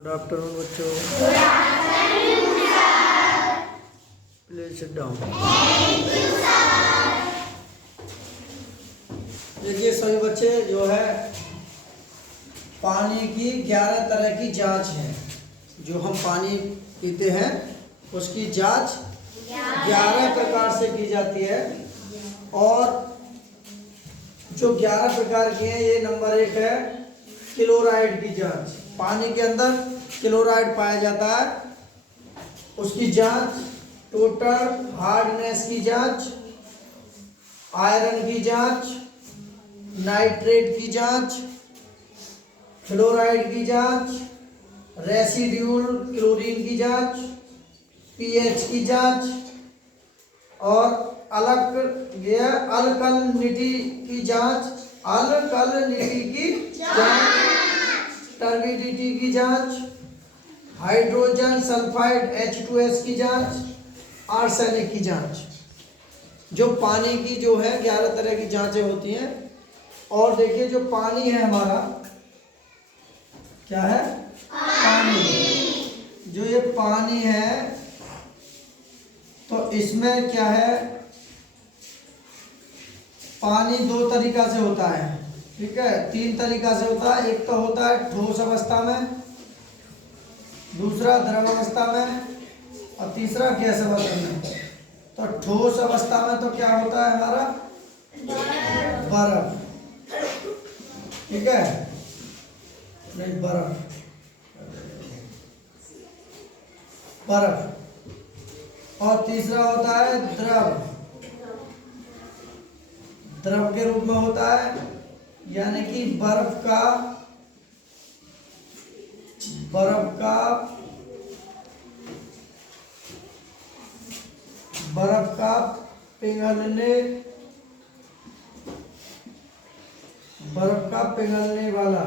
Good afternoon बच्चों। Please sit down. देखिए सभी बच्चे, जो है पानी की 11 तरह की जांच है। जो हम पानी पीते हैं उसकी जांच 11 प्रकार से की जाती है। और जो 11 प्रकार की है, ये नंबर 1 है क्लोराइड की जांच। पानी के अंदर क्लोराइड पाया जाता है, उसकी जांच। टोटल हार्डनेस की जांच, आयरन की जांच, नाइट्रेट की जांच, फ्लोराइड की जांच, रेसिड्यूल क्लोरीन की जांच, पीएच की जांच और अल्कलिनिटी की जांच, टर्बिडिटी की जांच, हाइड्रोजन सल्फाइड H2S की जांच, आर्सेनिक की जांच। जो पानी की जो है 11 तरह की जांचें होती हैं। और देखिए, जो पानी है हमारा, क्या है? पानी। जो ये पानी है, तो इसमें क्या है, पानी 2 तरीका से होता है, ठीक है? 3 तरीका से होता है। एक तो होता है ठोस अवस्था में, दूसरा द्रव अवस्था में और तीसरा गैस अवस्था में। तो ठोस अवस्था में तो क्या होता है हमारा? बर्फ, ठीक है? नहीं, बर्फ। और तीसरा होता है द्रव के रूप में होता है, यानी कि बर्फ का पिघलने वाला,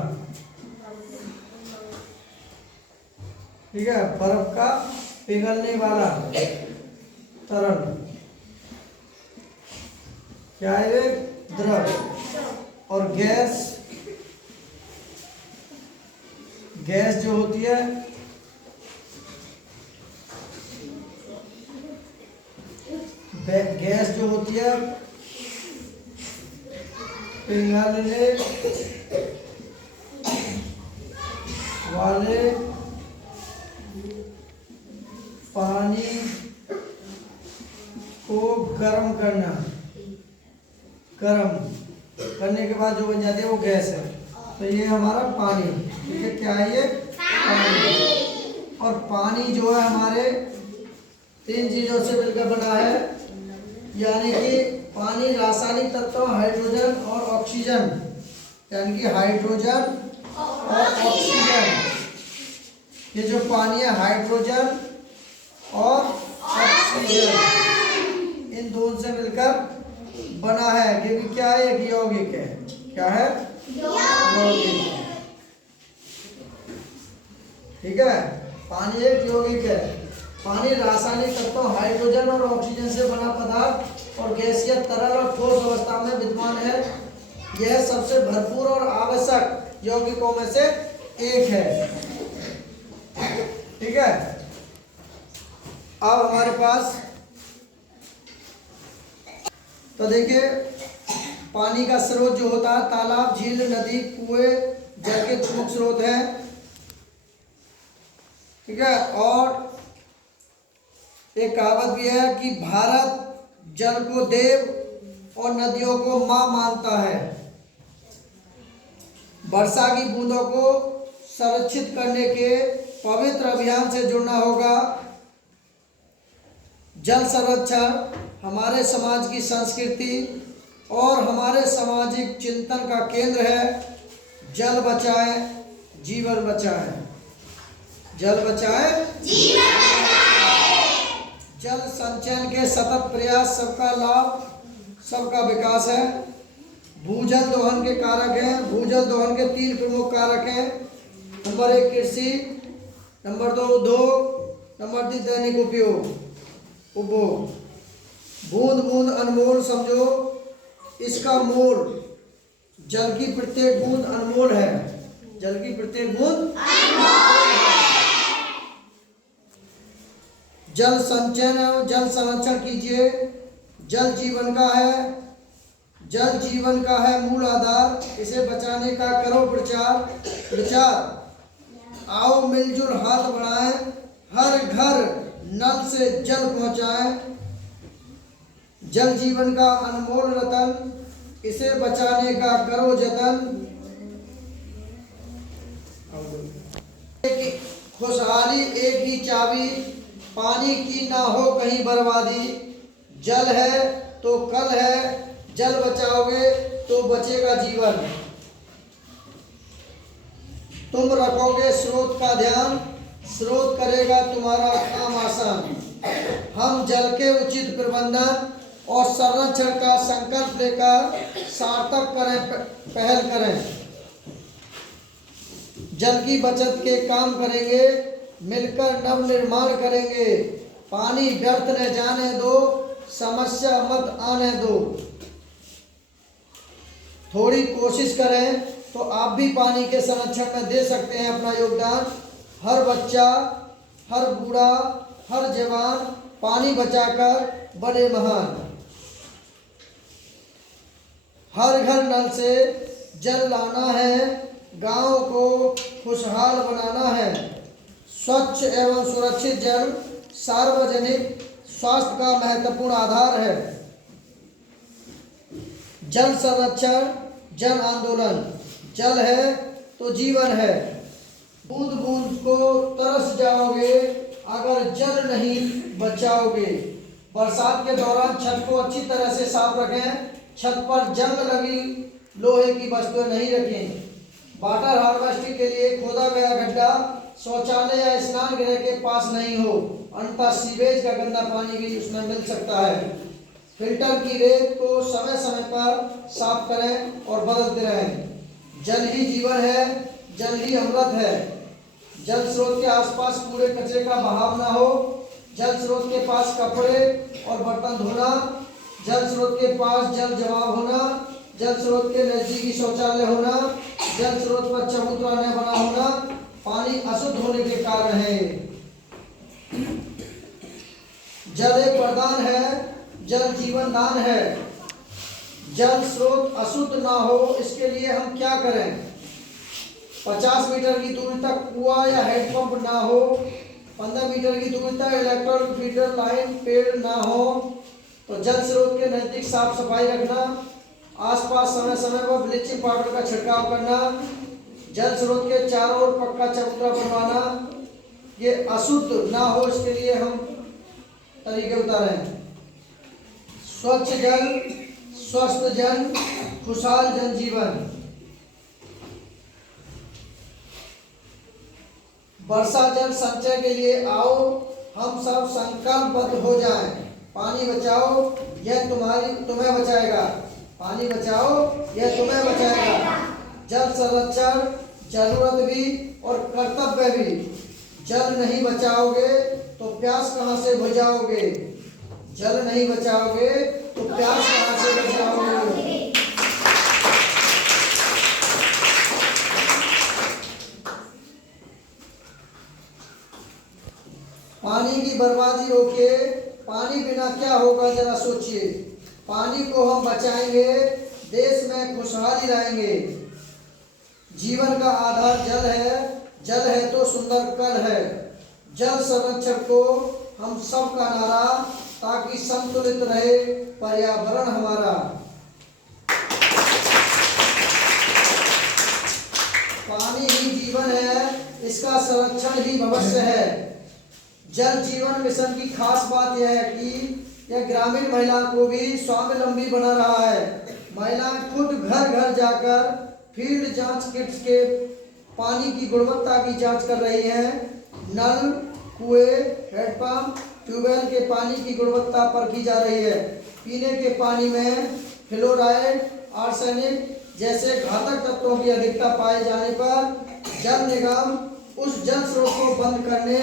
ठीक है? बर्फ का पिघलने वाला तरल, क्या है? द्रव। और गैस जो होती है, गैस जो होती है पिघलने वाले पानी को गर्म करने के बाद जो बन जाती है वो गैस है। तो ये हमारा पानी, ठीक है? क्या है ये? पानी। और पानी जो है हमारे 3 चीजों से मिलकर बना है, यानी कि पानी रासायनिक तत्व हाइड्रोजन और ऑक्सीजन, यानी कि हाइड्रोजन और ऑक्सीजन। ये जो पानी है, हाइड्रोजन और ऑक्सीजन, इन दोनों से मिलकर बना है। ये भी क्या है? एक यौगिक है। क्या है? यौगिक, ठीक है? पानी एक यौगिक है। पानी रासायनिक तत्व हाइड्रोजन और ऑक्सीजन से बना पदार्थ और गैसीय, तरल और ठोस अवस्था में विद्यमान है। यह सबसे भरपूर और आवश्यक यौगिकों में से एक है, ठीक है? अब हमारे पास तो देखिए, पानी का स्रोत जो होता है, तालाब, झील, नदी, कुएं जल के प्रमुख स्रोत है, ठीक है? और एक कहावत भी है कि भारत जल को देव और नदियों को मां मानता है। वर्षा की बूंदों को संरक्षित करने के पवित्र अभियान से जुड़ना होगा। जल संरक्षण हमारे समाज की संस्कृति और हमारे सामाजिक चिंतन का केंद्र है। जल बचाए, जीवन बचाए। जल बचाए, जीवन बचाए। जल संचयन के सतत प्रयास सबका लाभ, सबका विकास है। भूजल दोहन के कारक हैं। भूजल दोहन के 3 प्रमुख कारक हैं। नंबर 1 कृषि, नंबर 2 उद्योग, नंबर 3 दैनिक उपभोग। बूंद बूंद अनमोल समझो, इसका मोल। जल की प्रत्येक बूंद अनमोल है। जल की प्रत्येक बूंद अनमोल है। जल संचयन एवं जल संरक्षण कीजिए। जल जीवन का है, जल जीवन का है मूल आधार, इसे बचाने का करो प्रचार। आओ मिलजुल हाथ बढ़ाएं, हर घर नल से जल पहुंचाएं। जल जीवन का अनमोल रतन, इसे बचाने का करो जतन। खुशहाली एक ही चाबी, पानी की ना हो कहीं बर्बादी। जल है तो कल है, जल बचाओगे तो बचेगा जीवन। तुम रखोगे स्रोत का ध्यान, स्रोत करेगा तुम्हारा काम आसान। हम जल के उचित प्रबंधन और संरक्षण का संकल्प लेकर सार्थक करें, पहल करें। जल की बचत के काम करेंगे, मिलकर नव निर्माण करेंगे। पानी व्यर्थ न जाने दो, समस्या मत आने दो। थोड़ी कोशिश करें तो आप भी पानी के संरक्षण में दे सकते हैं अपना योगदान। हर बच्चा, हर बूढ़ा, हर जवान पानी बचाकर बने महान। हर घर नल से जल लाना है, गांव को खुशहाल बनाना है। स्वच्छ एवं सुरक्षित जल सार्वजनिक स्वास्थ्य का महत्वपूर्ण आधार है। जल संरक्षण जन आंदोलन, जल है तो जीवन है। बूंद बूंद को तरस जाओगे अगर जल नहीं बचाओगे। बरसात के दौरान छत को अच्छी तरह से साफ रखें। छत पर जंग लगी लोहे की वस्तुएं नहीं रखें। वाटर हार्वेस्टिंग के लिए खोदा गया गड्ढा शौचालय या स्नान गृह के पास नहीं हो, अन्यथा सीवेज का गंदा पानी भी उसमें मिल सकता है। फिल्टर की रेत को समय समय पर साफ करें और बदलते रहें। जल ही जीवन है, जल ही अमृत है। जल स्रोत के आसपास कूड़े कचरे का बहाव ना हो। जल स्रोत के पास कपड़े और बर्तन धोना, जल स्रोत के पास जल जमा होना, जल स्रोत के नजदीकी शौचालय होना, जल स्रोत पर चबूतरा न बना होना पानी अशुद्ध होने के कारण है। जल एक वरदान है, जल जीवन दान है। जल स्रोत अशुद्ध ना हो इसके लिए हम क्या करें? 50 मीटर की दूरी तक कुआं या हैंडपंप ना हो। 15 मीटर की दूरी तक इलेक्ट्रिक फीडर लाइन पेड़ ना हो। तो जल स्रोत के नजदीक साफ सफाई रखना, आसपास समय समय पर ब्लीचिंग पाउडर का छिड़काव करना, जल स्रोत के चारों ओर पक्का चबूतरा बनवाना। ये अशुद्ध ना हो इसके लिए हम तरीके उतारें। स्वच्छ जल, स्वस्थ जन, खुशहाल जनजीवन। वर्षा जल संचय के लिए आओ हम सब संकल्पबद्ध हो जाएं। पानी बचाओ, यह तुम्हें बचाएगा। पानी बचाओ, यह तुम्हें बचाएगा। जल संरक्षण जरूरत भी और कर्तव्य भी। जल नहीं बचाओगे तो प्यास कहाँ से बुझाओगे? जल नहीं बचाओगे तो प्यास कहाँ से बुझाओगे? पानी की बर्बादी रोकिए। पानी बिना क्या होगा जरा सोचिए। पानी को हम बचाएंगे, देश में खुशहाली लाएंगे। जीवन का आधार जल है, जल है तो सुंदर कल है। जल संरक्षण को हम सब का नारा, ताकि संतुलित रहे पर्यावरण हमारा। पानी ही जीवन है, इसका संरक्षण ही भविष्य है। जल जीवन मिशन की खास बात यह है कि यह ग्रामीण महिलाओं को भी स्वावलंबी बना रहा है। महिलाएं खुद घर घर जाकर फील्ड जांच किट्स के पानी की गुणवत्ता की जांच कर रही हैं। नल, कुएं, हैंडपंप, ट्यूबवेल के पानी की गुणवत्ता परखी जा रही है। पीने के पानी में फ्लोराइड, आर्सेनिक जैसे घातक तत्वों की अधिकता पाए जाने पर जल निगम उस जल स्रोत को बंद करने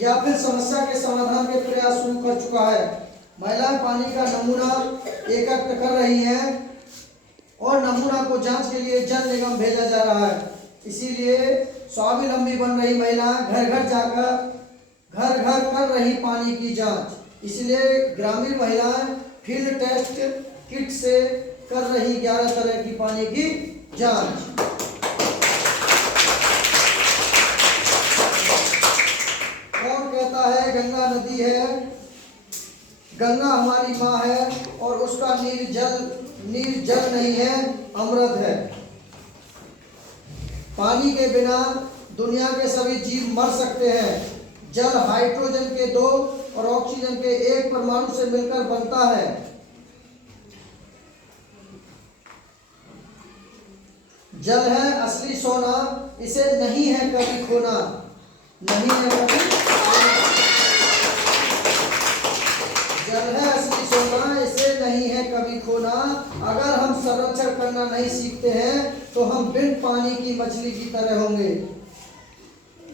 या फिर समस्या के समाधान के प्रयास शुरू कर चुका है। महिलाएं पानी का नमूना एकत्र कर रही हैं और नमूना को जांच के लिए जल निगम भेजा जा रहा है। इसीलिए स्वावलंबी बन रही महिलाएं घर घर जाकर घर घर कर रही पानी की जांच, इसलिए ग्रामीण महिलाएं फील्ड टेस्ट किट से कर रही 11 तरह की पानी की जांच। कौन कहता है गंगा नदी है, गंगा हमारी माँ है और उसका नीर जल नहीं है, अमृत है। पानी के बिना दुनिया के सभी जीव मर सकते हैं। जल हाइड्रोजन के 2 और ऑक्सीजन के 1 परमाणु से मिलकर बनता है। जल है असली सोना, इसे नहीं है कभी खोना, नहीं है कभी। जल है असली सोना, इसे नहीं है कभी खोना। अगर हम संरक्षण करना नहीं सीखते हैं तो हम बिन पानी की मछली की तरह होंगे,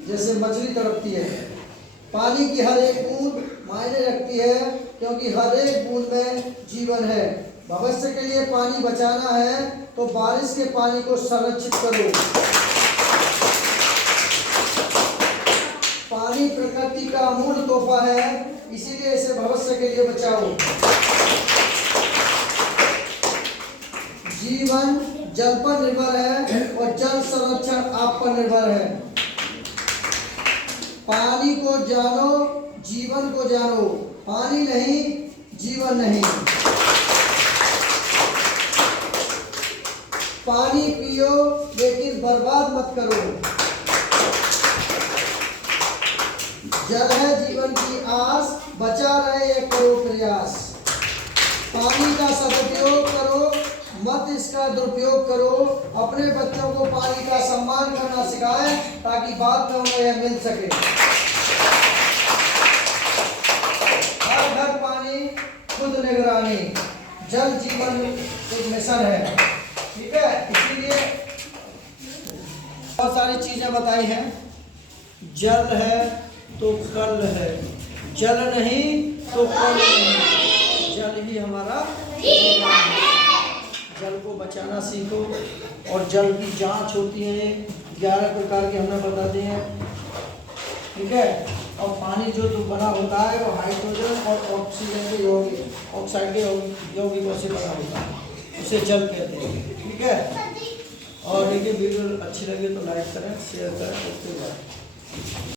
जैसे मछली तड़पती है। पानी की हर एक बूंद मायने रखती है, क्योंकि हर एक बूंद में जीवन है। भविष्य के लिए पानी बचाना है तो बारिश के पानी को संरक्षित करो। पानी प्रकृति का अमूल्य तोहफा है, इसीलिए इसे भविष्य के लिए बचाओ। जीवन जल पर निर्भर है और जल संरक्षण आप पर निर्भर है। पानी को जानो, जीवन को जानो। पानी नहीं, जीवन नहीं। पानी पियो लेकिन बर्बाद मत करो। जल है जीवन की आस, बचा रहे ये करो प्रयास। पानी का सदुपयोग करो, मत इसका दुरुपयोग करो। अपने बच्चों को पानी का सम्मान करना सिखाएं ताकि बाद में उन्हें यह मिल सके। हर घर पानी, खुद निगरानी। जल जीवन एक मिशन है, ठीक है। इसीलिए बहुत सारी चीजें बताई हैं। जल है तो कल है, जल नहीं तो कल नहीं। जल ही हमारा जीवन है। जल को बचाना सीखो। और जल की जांच होती है 11 प्रकार के, हमने बता दिए हैं, ठीक है। और पानी जो बना होता है वो हाइड्रोजन और ऑक्सीजन के ऑक्साइड के यौगिकों से बना होता है, उसे जल कहते हैं, ठीक है। और देखिए वीडियो अच्छी लगे तो लाइक करें, शेयर करें, सब्सक्राइब करें।